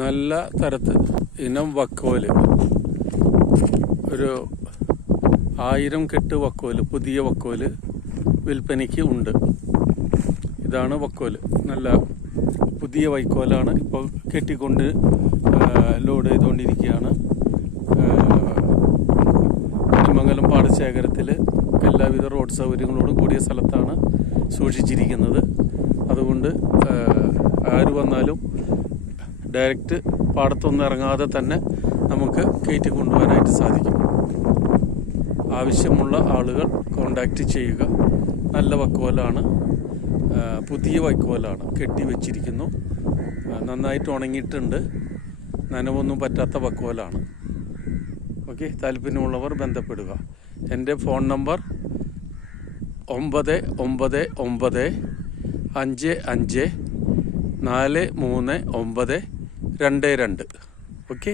നല്ല തരത്തിൽ ഇനം വക്കോല്, ഒരു 1000 കെട്ട് വക്കോല്, പുതിയ വക്കോല് വിൽപ്പനയ്ക്ക് ഉണ്ട്. ഇതാണ് വക്കോല്, നല്ല പുതിയ വൈക്കോലാണ്. ഇപ്പോൾ കെട്ടിക്കൊണ്ട് ലോഡ് ചെയ്തുകൊണ്ടിരിക്കുകയാണ്. മംഗലം പാടശേഖരത്തിൽ എല്ലാവിധ റോഡ് സൗകര്യങ്ങളോടും കൂടിയ സ്ഥലത്താണ് സൂക്ഷിച്ചിരിക്കുന്നത്. അതുകൊണ്ട് ആര് വന്നാലും ഡയറക്റ്റ് പാടത്തൊന്നും ഇറങ്ങാതെ തന്നെ നമുക്ക് കയറ്റി കൊണ്ടുപോകാനായിട്ട് സാധിക്കും. ആവശ്യമുള്ള ആളുകൾ കോണ്ടാക്റ്റ് ചെയ്യുക. നല്ല വക്കോലാണ്, പുതിയ വൈക്കോലാണ്, കെട്ടി വെച്ചിരിക്കുന്നു. നന്നായിട്ട് ഉണങ്ങിയിട്ടുണ്ട്, നനവൊന്നും പറ്റാത്ത വക്കോലാണ്. ഓക്കെ, താല്പര്യമുള്ളവർ ബന്ധപ്പെടുക. എൻ്റെ ഫോൺ നമ്പർ 999554392. ഓക്കെ.